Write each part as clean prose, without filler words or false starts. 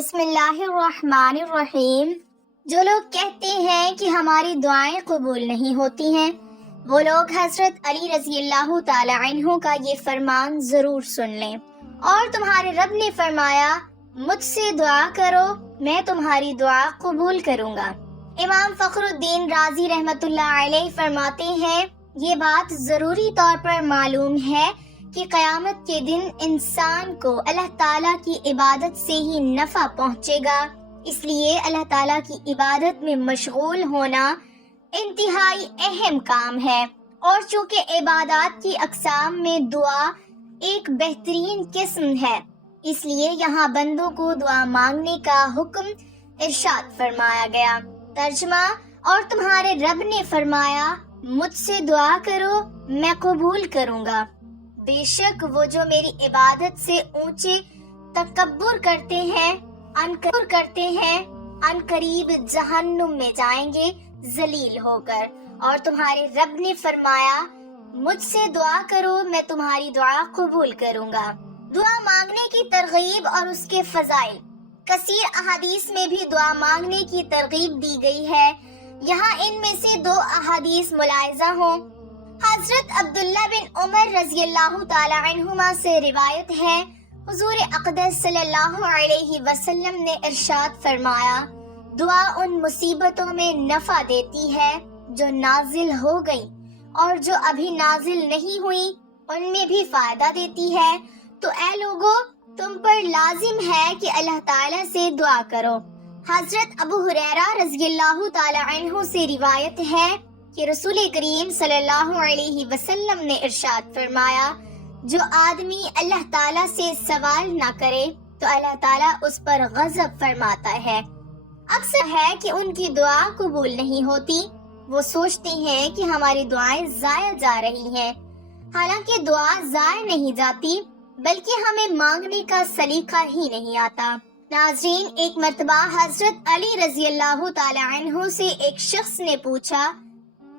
بسم اللہ الرحمن الرحیم۔ جو لوگ کہتے ہیں کہ ہماری دعائیں قبول نہیں ہوتی ہیں، وہ لوگ حضرت علی رضی اللہ تعالی عنہ کا یہ فرمان ضرور سن لیں۔ اور تمہارے رب نے فرمایا، مجھ سے دعا کرو میں تمہاری دعا قبول کروں گا۔ امام فخر الدین رازی رحمۃ اللہ علیہ فرماتے ہیں، یہ بات ضروری طور پر معلوم ہے کہ قیامت کے دن انسان کو اللہ تعالیٰ کی عبادت سے ہی نفع پہنچے گا، اس لیے اللہ تعالیٰ کی عبادت میں مشغول ہونا انتہائی اہم کام ہے۔ اور چونکہ عبادات کی اقسام میں دعا ایک بہترین قسم ہے، اس لیے یہاں بندوں کو دعا مانگنے کا حکم ارشاد فرمایا گیا۔ ترجمہ، اور تمہارے رب نے فرمایا، مجھ سے دعا کرو میں قبول کروں گا۔ بے شک وہ جو میری عبادت سے اونچے تکبر کرتے ہیں ان قریب جہنم میں جائیں گے ذلیل ہو کر۔ اور تمہارے رب نے فرمایا، مجھ سے دعا کرو میں تمہاری دعا قبول کروں گا۔ دعا مانگنے کی ترغیب اور اس کے فضائل۔ کثیر احادیث میں بھی دعا مانگنے کی ترغیب دی گئی ہے، یہاں ان میں سے 2 احادیث ملاحظہ ہوں۔ حضرت عبداللہ بن عمر رضی اللہ تعالی عنہما سے روایت ہے، حضور اقدس صلی اللہ علیہ وسلم نے ارشاد فرمایا، دعا ان مصیبتوں میں نفع دیتی ہے جو نازل ہو گئی، اور جو ابھی نازل نہیں ہوئی ان میں بھی فائدہ دیتی ہے۔ تو اے لوگو، تم پر لازم ہے کہ اللہ تعالیٰ سے دعا کرو۔ حضرت ابو ہریرہ رضی اللہ تعالی عنہ سے روایت ہے کہ رسول کریم صلی اللہ علیہ وسلم نے ارشاد فرمایا، جو آدمی اللہ تعالیٰ سے سوال نہ کرے تو اللہ تعالیٰ اس پر غضب فرماتا ہے۔ اکثر ہے کہ ان کی دعا قبول نہیں ہوتی، وہ سوچتے ہیں کہ ہماری دعائیں ضائع جا رہی ہیں، حالانکہ دعا ضائع نہیں جاتی، بلکہ ہمیں مانگنے کا سلیقہ ہی نہیں آتا۔ ناظرین، ایک مرتبہ حضرت علی رضی اللہ تعالی عنہ سے ایک شخص نے پوچھا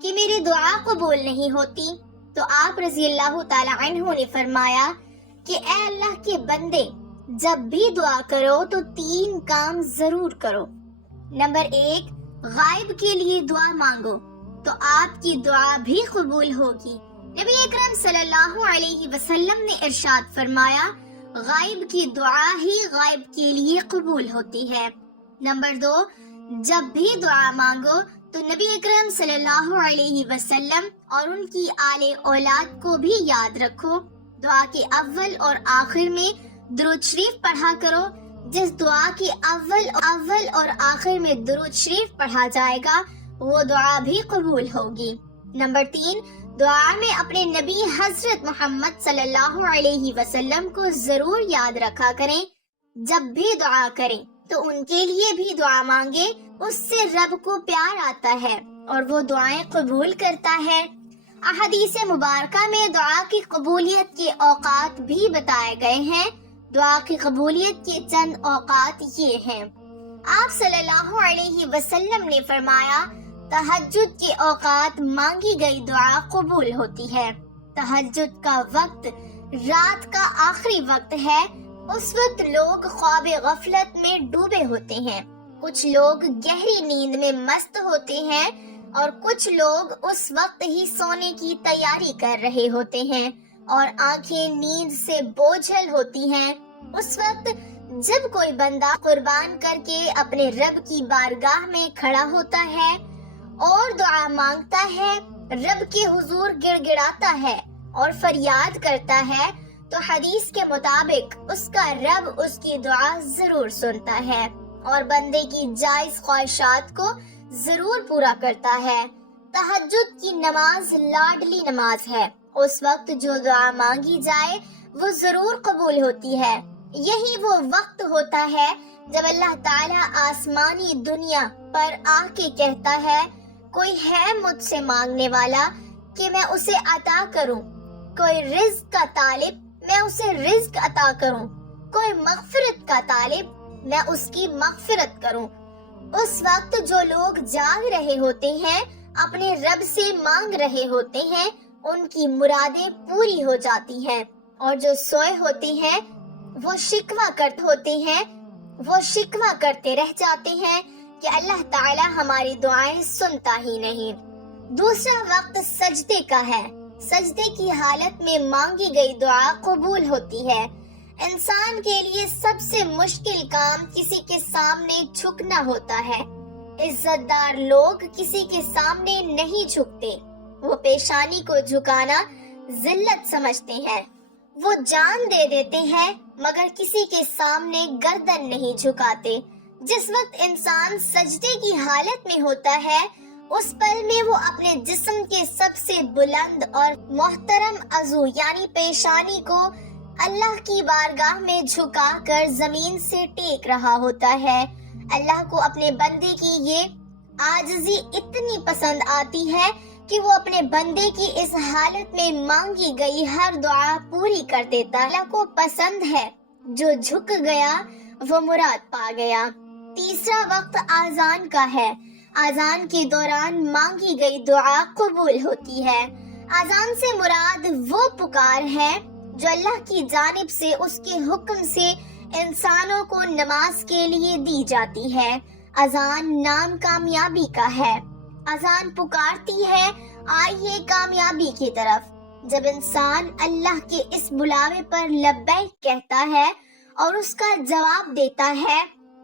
کہ میری دعا قبول نہیں ہوتی، تو آپ رضی اللہ تعالی عنہ نے فرمایا کہ اے اللہ کے بندے، جب بھی دعا کرو تو 3 کام ضرور کرو۔ نمبر 1، غائب کے لیے دعا مانگو تو آپ کی دعا بھی قبول ہوگی۔ نبی اکرم صلی اللہ علیہ وسلم نے ارشاد فرمایا، غائب کی دعا ہی غائب کے لیے قبول ہوتی ہے۔ نمبر 2، جب بھی دعا مانگو تو نبی اکرم صلی اللہ علیہ وسلم اور ان کی آل اولاد کو بھی یاد رکھو۔ دعا کے اول اور آخر میں درود شریف پڑھا کرو۔ جس دعا کے اول اور آخر میں درود شریف پڑھا جائے گا وہ دعا بھی قبول ہوگی۔ نمبر 3، دعا میں اپنے نبی حضرت محمد صلی اللہ علیہ وسلم کو ضرور یاد رکھا کریں۔ جب بھی دعا کریں تو ان کے لیے بھی دعا مانگے، اس سے رب کو پیار آتا ہے اور وہ دعائیں قبول کرتا ہے۔ احادیث مبارکہ میں دعا کی قبولیت کے اوقات بھی بتائے گئے ہیں۔ دعا کی قبولیت کے چند اوقات یہ ہیں۔ آپ صلی اللہ علیہ وسلم نے فرمایا، تہجد کے اوقات مانگی گئی دعا قبول ہوتی ہے۔ تہجد کا وقت رات کا آخری وقت ہے، اس وقت لوگ خواب غفلت میں ڈوبے ہوتے ہیں، کچھ لوگ گہری نیند میں مست ہوتے ہیں اور کچھ لوگ اس وقت ہی سونے کی تیاری کر رہے ہوتے ہیں اور آنکھیں نیند سے بوجھل ہوتی ہیں۔ اس وقت جب کوئی بندہ قربان کر کے اپنے رب کی بارگاہ میں کھڑا ہوتا ہے اور دعا مانگتا ہے، رب کے حضور گڑ گڑاتا ہے اور فریاد کرتا ہے، تو حدیث کے مطابق اس کا رب اس کی دعا ضرور سنتا ہے اور بندے کی جائز خواہشات کو ضرور پورا کرتا ہے۔ تہجد کی نماز لاڈلی نماز ہے، اس وقت جو دعا مانگی جائے وہ ضرور قبول ہوتی ہے۔ یہی وہ وقت ہوتا ہے جب اللہ تعالیٰ آسمانی دنیا پر آ کے کہتا ہے، کوئی ہے مجھ سے مانگنے والا کہ میں اسے عطا کروں، کوئی رزق کا طالب میں اسے رزق عطا کروں، کوئی مغفرت کا طالب میں اس کی مغفرت کروں۔ اس وقت جو لوگ جاگ رہے ہوتے ہیں، اپنے رب سے مانگ رہے ہوتے ہیں، ان کی مرادیں پوری ہو جاتی ہیں، اور جو سوئے ہوتے ہیں وہ شکوہ کرتے ہوتے ہیں وہ شکوہ کرتے رہ جاتے ہیں کہ اللہ تعالی ہماری دعائیں سنتا ہی نہیں۔ دوسرا وقت سجدے کا ہے۔ سجدے کی حالت میں مانگی گئی دعا قبول ہوتی ہے۔ انسان کے لیے سب سے مشکل کام کسی کے سامنے جھکنا ہوتا ہے۔ عزت دار لوگ کسی کے سامنے نہیں جھکتے، وہ پیشانی کو جھکانا ذلت سمجھتے ہیں۔ وہ جان دے دیتے ہیں مگر کسی کے سامنے گردن نہیں جھکاتے۔ جس وقت انسان سجدے کی حالت میں ہوتا ہے اس پل میں وہ اپنے جسم کے سب سے بلند اور محترم عضو یعنی پیشانی کو اللہ کی بارگاہ میں جھکا کر زمین سے ٹیک رہا ہوتا ہے۔ اللہ کو اپنے بندے کی یہ عاجزی اتنی پسند آتی ہے کہ وہ اپنے بندے کی اس حالت میں مانگی گئی ہر دعا پوری کر دیتا۔ اللہ کو پسند ہے جو جھک گیا وہ مراد پا گیا۔ تیسرا وقت آذان کا ہے۔ آذان کے دوران مانگی گئی دعا قبول ہوتی ہے۔ آذان سے مراد وہ پکار ہے جو اللہ کی جانب سے اس کے حکم سے انسانوں کو نماز کے لیے دی جاتی ہے۔ اذان نام کامیابی کا ہے۔ اذان پکارتی ہے آئیے کامیابی کی طرف۔ جب انسان اللہ کے اس بلاوے پر لبیک کہتا ہے اور اس کا جواب دیتا ہے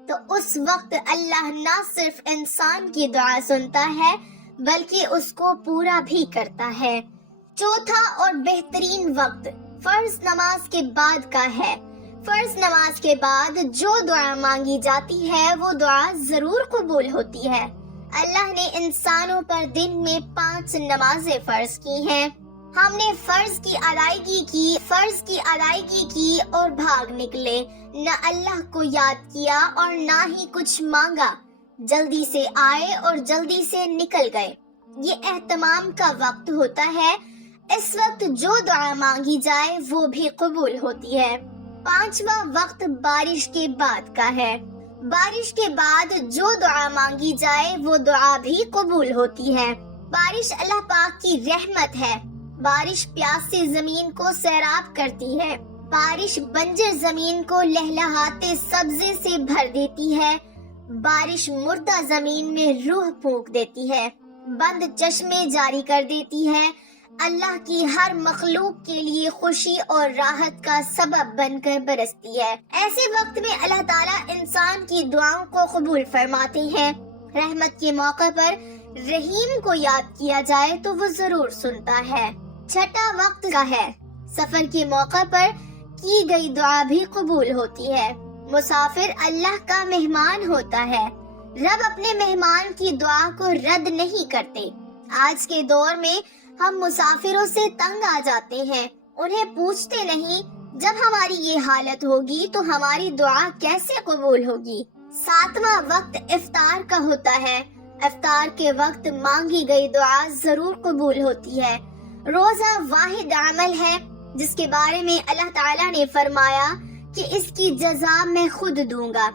تو اس وقت اللہ نہ صرف انسان کی دعا سنتا ہے بلکہ اس کو پورا بھی کرتا ہے۔ چوتھا اور بہترین وقت فرض نماز کے بعد کا ہے۔ فرض نماز کے بعد جو دعا مانگی جاتی ہے وہ دعا ضرور قبول ہوتی ہے۔ اللہ نے انسانوں پر دن میں 5 نمازیں فرض کی ہیں۔ ہم نے فرض کی ادائیگی کی اور بھاگ نکلے، نہ اللہ کو یاد کیا اور نہ ہی کچھ مانگا، جلدی سے آئے اور جلدی سے نکل گئے۔ یہ اہتمام کا وقت ہوتا ہے۔ اس وقت جو دعا مانگی جائے وہ بھی قبول ہوتی ہے۔ پانچواں وقت بارش کے بعد کا ہے۔ بارش کے بعد جو دعا مانگی جائے وہ دعا بھی قبول ہوتی ہے۔ بارش اللہ پاک کی رحمت ہے۔ بارش پیاسی زمین کو سیراب کرتی ہے۔ بارش بنجر زمین کو لہلہاتے سبزے سے بھر دیتی ہے۔ بارش مردہ زمین میں روح پھونک دیتی ہے، بند چشمے جاری کر دیتی ہے، اللہ کی ہر مخلوق کے لیے خوشی اور راحت کا سبب بن کر برستی ہے۔ ایسے وقت میں اللہ تعالیٰ انسان کی دعاؤں کو قبول فرماتے ہیں۔ رحمت کے موقع پر رحیم کو یاد کیا جائے تو وہ ضرور سنتا ہے۔ چھٹا وقت کا ہے۔ سفر کے موقع پر کی گئی دعا بھی قبول ہوتی ہے۔ مسافر اللہ کا مہمان ہوتا ہے۔ رب اپنے مہمان کی دعا کو رد نہیں کرتے۔ آج کے دور میں ہم مسافروں سے تنگ آ جاتے ہیں، انہیں پوچھتے نہیں جب ہماری یہ حالت ہوگی تو ہماری دعا کیسے قبول ہوگی۔ ساتواں وقت افطار کا ہوتا ہے۔ افطار کے وقت مانگی گئی دعا ضرور قبول ہوتی ہے۔ روزہ واحد عمل ہے جس کے بارے میں اللہ تعالیٰ نے فرمایا کہ اس کی جزا میں خود دوں گا،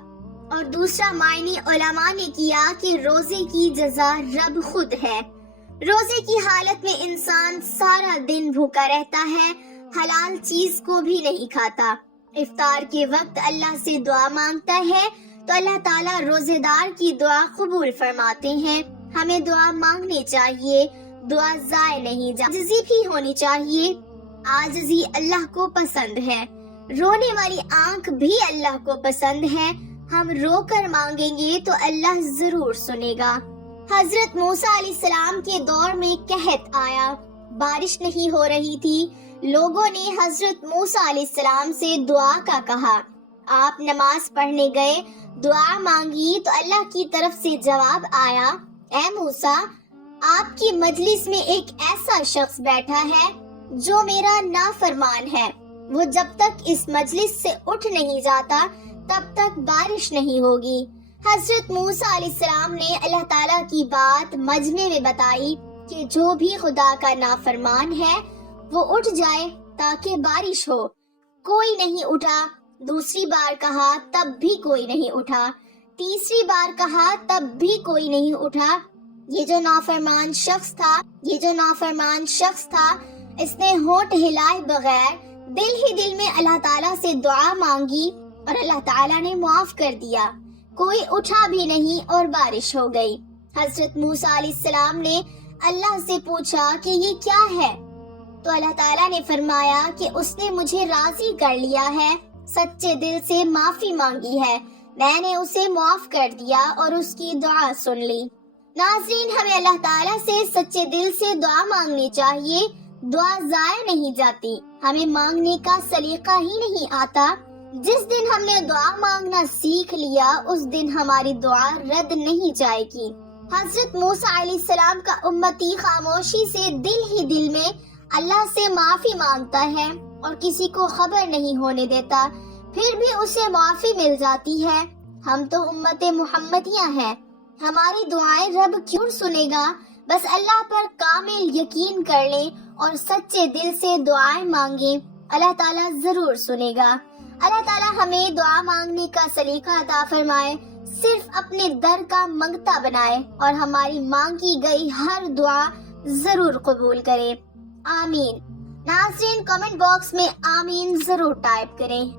اور دوسرا معنی علماء نے کیا کہ روزے کی جزا رب خود ہے۔ روزے کی حالت میں انسان سارا دن بھوکا رہتا ہے، حلال چیز کو بھی نہیں کھاتا۔ افطار کے وقت اللہ سے دعا مانگتا ہے تو اللہ تعالیٰ روزے دار کی دعا قبول فرماتے ہیں۔ ہمیں دعا مانگنی چاہیے، دعا ضائع نہیں جاتی، عاجزی بھی ہونی چاہیے۔ عاجزی اللہ کو پسند ہے، رونے والی آنکھ بھی اللہ کو پسند ہے۔ ہم رو کر مانگیں گے تو اللہ ضرور سنے گا۔ حضرت موسیٰ علیہ السلام کے دور میں قحط آیا، بارش نہیں ہو رہی تھی۔ لوگوں نے حضرت موسیٰ علیہ السلام سے دعا کا کہا۔ آپ نماز پڑھنے گئے، دعا مانگی تو اللہ کی طرف سے جواب آیا، اے موسیٰ، آپ کی مجلس میں ایک ایسا شخص بیٹھا ہے جو میرا نافرمان ہے، وہ جب تک اس مجلس سے اٹھ نہیں جاتا تب تک بارش نہیں ہوگی۔ حضرت موسیٰ علیہ السلام نے اللہ تعالیٰ کی بات مجمع میں بتائی کہ جو بھی خدا کا نافرمان ہے وہ اٹھ جائے تاکہ بارش ہو۔ کوئی نہیں اٹھا۔ دوسری بار کہا تب بھی کوئی نہیں اٹھا۔ تیسری بار کہا تب بھی کوئی نہیں اٹھا۔ یہ جو نافرمان شخص تھا اس نے ہونٹ ہلائے بغیر دل ہی دل میں اللہ تعالیٰ سے دعا مانگی اور اللہ تعالیٰ نے معاف کر دیا، کوئی اٹھا بھی نہیں اور بارش ہو گئی۔ حضرت موسیٰ علیہ السلام نے اللہ سے پوچھا کہ یہ کیا ہے؟ تو اللہ تعالیٰ نے فرمایا کہ اس نے مجھے راضی کر لیا ہے، سچے دل سے معافی مانگی ہے، میں نے اسے معاف کر دیا اور اس کی دعا سن لی۔ ناظرین، ہمیں اللہ تعالیٰ سے سچے دل سے دعا مانگنی چاہیے، دعا ضائع نہیں جاتی، ہمیں مانگنے کا سلیقہ ہی نہیں آتا۔ جس دن ہم نے دعا مانگنا سیکھ لیا اس دن ہماری دعا رد نہیں جائے گی۔ حضرت موسیٰ علیہ السلام کا امتی خاموشی سے دل ہی دل میں اللہ سے معافی مانگتا ہے اور کسی کو خبر نہیں ہونے دیتا، پھر بھی اسے معافی مل جاتی ہے۔ ہم تو امت محمدیہ ہیں، ہماری دعائیں رب کیوں سنے گا؟ بس اللہ پر کامل یقین کر لیں اور سچے دل سے دعائیں مانگیں، اللہ تعالیٰ ضرور سنے گا۔ اللہ تعالیٰ ہمیں دعا مانگنے کا سلیقہ عطا فرمائے، صرف اپنے در کا منگتا بنائے اور ہماری مانگی گئی ہر دعا ضرور قبول کرے۔ آمین۔ ناظرین، کمنٹ باکس میں آمین ضرور ٹائپ کریں۔